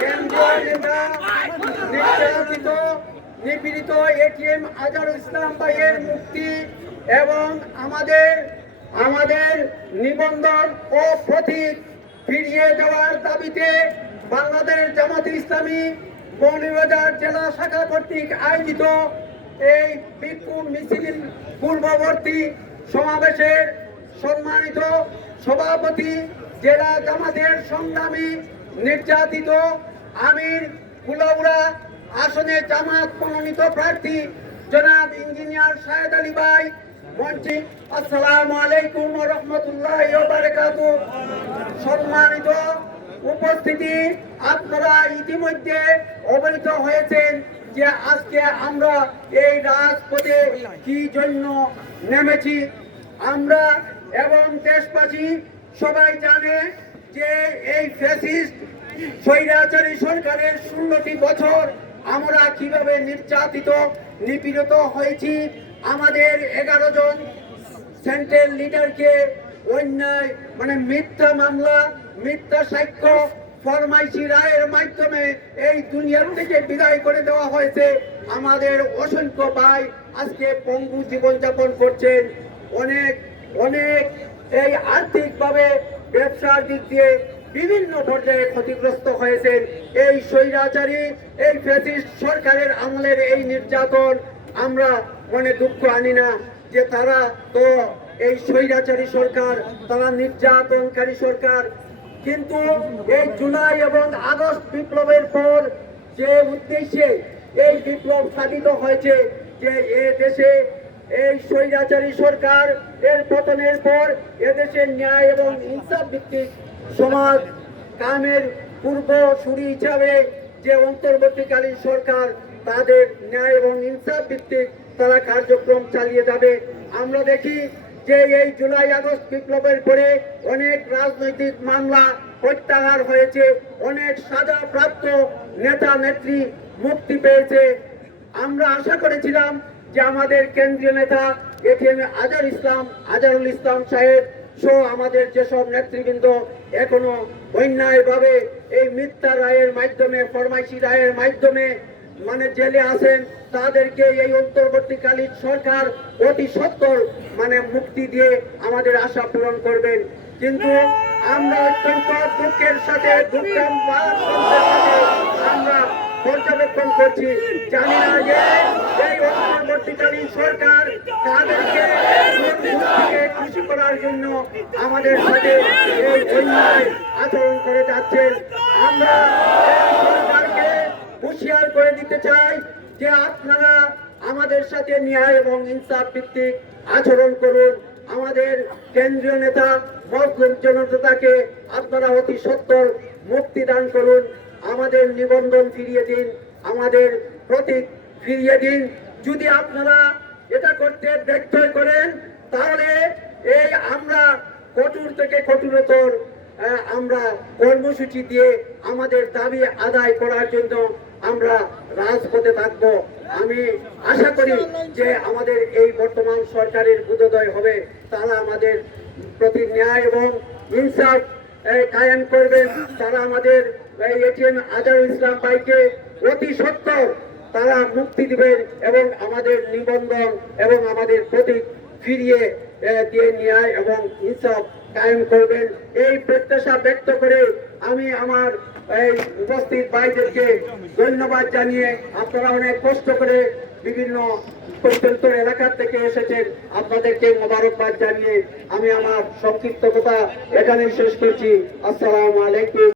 কেন্দ্রীয় নেতা নির্যাতিত নিপীড়িত এটিএম আজহারুল ইসলাম ভাইয়ের মুক্তি এবং আমাদের নিবন্ধন ও প্রতীক ফিরিয়ে দেওয়ার দাবিতে বাংলাদেশ জামাতে ইসলামী মৌলভীবাজার জেলা শাখা কর্তৃক আয়োজিত এই বিক্ষোভ মিছিল পূর্ববর্তী সমাবেশের সম্মানিত সভাপতি জেলা জামাতের সংগ্রামী নির্যাতিত আমির কুলাউড়া আসনে জামাত মনোনীত প্রার্থী জনাব ইঞ্জিনিয়ার শাহেদ আলী ভাই মঞ্চে। আসসালামু আলাইকুম ওয়া রাহমাতুল্লাহি ওয়া বারাকাতুহু। সম্মানিত উপস্থিতি, আপনারা ইতিমধ্যে অবহিত হয়েছেন যে আজকে আমরা এই রাজপথে কি জন্য নেমেছি। আমরা এবং দেশবাসী সবাই জানে যে এই ফ্যাসিস্ট স্বৈরাচারী সরকারের 16টি বছর আমরা কিভাবে নির্যাতিত নিপীড়িত হয়েছি। আমাদের 11 জন সেন্ট্রাল লিডারকে অন্যায় মিথ্যা মামলা, মিথ্যা সাক্ষ্য, ফরমাইশি রায়ের মাধ্যমে এই দুনিয়ার থেকে বিদায় করে দেওয়া হয়েছে। আমাদের অসংখ্য ভাই আজকে পঙ্গু জীবনযাপন করছেন। অনেক এই আর্থিকভাবে ব্যবসার দিক দিয়ে বিভিন্ন পর্যায়ে ক্ষতিগ্রস্ত হয়েছেন। এই স্বৈরাচারী এই ফ্যাসিস্ট সরকারের আমলের এই নির্যাতন আমরা মনে দুঃখ আনি না যে তারা তো এই স্বৈরাচারী সরকার, তারা নির্যাতনকারী সরকার। কিন্তু এই জুলাই এবং আগস্ট বিপ্লবের পর যে উদ্দেশ্যে এই বিপ্লব সাধিত হয়েছে যে এ দেশে এই স্বৈরাচারী সরকার এর পতনের পর এদেশের ন্যায় এবং ইনসাফ ভিত্তিক সমাজ কায়েমের পূর্বসূরি হিসাবে যে অন্তর্বর্তীকালীন সরকার তাদের ন্যায় এবং ইনসাফ ভিত্তিক তারা কার্যক্রম চালিয়ে যাবে। আমরা দেখি যে এই জুলাই আগস্ট বিপ্লবের পরে অনেক রাজনৈতিক মামলা প্রত্যাহার হয়েছে, অনেক সাজাপ্রাপ্ত নেতা নেত্রী মুক্তি পেয়েছে। আমরা আশা করেছিলাম যে আমাদের কেন্দ্রীয় নেতা এটিএম আজহারুল ইসলাম সাহেব সহ আমাদের যেসব নেতৃবৃন্দ এখনো অন্যায়ভাবে এই মিথ্যা রায়ের মাধ্যমে, ফরমাইশি রায়ের মাধ্যমে জেলে আছেন, তাদেরকে এই অন্তর্বর্তীকালীন সরকার অতি সত্বর মুক্তি দিয়ে আমাদের আশা পূরণ করবেন। কিন্তু আমরা অত্যন্ত দুঃখের সাথে আমরা পর্যবেক্ষণ করছি, জানি না যে এই অন্তর্বর্তীকালীন সরকার তাদেরকে খুশি করার জন্য আমাদের সাথে এই অন্যায় আচরণ করে যাচ্ছেন। আমরা সরকারকে হুঁশিয়ার করে দিতে চাই যে আপনারা আমাদের সাথে ন্যায় এবং ইনসাফ ভিত্তিক আচরণ করুন। আমাদের কেন্দ্রীয় নেতা মজলুম জনতাকে আপনারা অতি সত্বর মুক্তি দান করুন। আমাদের নিবন্ধন ফিরিয়ে দিন, আমাদের প্রতীক ফিরিয়ে দিন। যদি আপনারা এটা করতে ব্যর্থ করেন তাহলে এই আমরা কঠোর থেকে কঠোরতর আমরা কর্মসূচি দিয়ে আমাদের দাবি আদায় করার জন্য আমরা রাজপথে থাকব। আমি আশা করি যে আমাদের এই বর্তমান সরকারের বোধোদয় হবে, তারা আমাদের প্রতি ন্যায় এবং ইনসাফ কায়েম করবেন। তারা আমাদের এটিএম আজহারুল ইসলাম ভাইকে অতি সত্বর তারা মুক্তি দিবেন এবং আমাদের নিবন্ধন এবং আমাদের প্রতীক ফিরিয়ে দিয়ে ন্যায় এবং ইনসাফ কায়েম করবেন। এই প্রত্যাশা ব্যক্ত করে আমি আমার এই উপস্থিত ভাইদেরকে ধন্যবাদ জানিয়ে, আপনারা অনেক কষ্ট করে বিভিন্ন প্রত্যন্ত এলাকার থেকে এসেছেন, আপনাদেরকে মোবারকবাদ জানিয়ে আমি আমার সংক্ষিপ্ত কথা এখানেই শেষ করছি। আসসালামু আলাইকুম।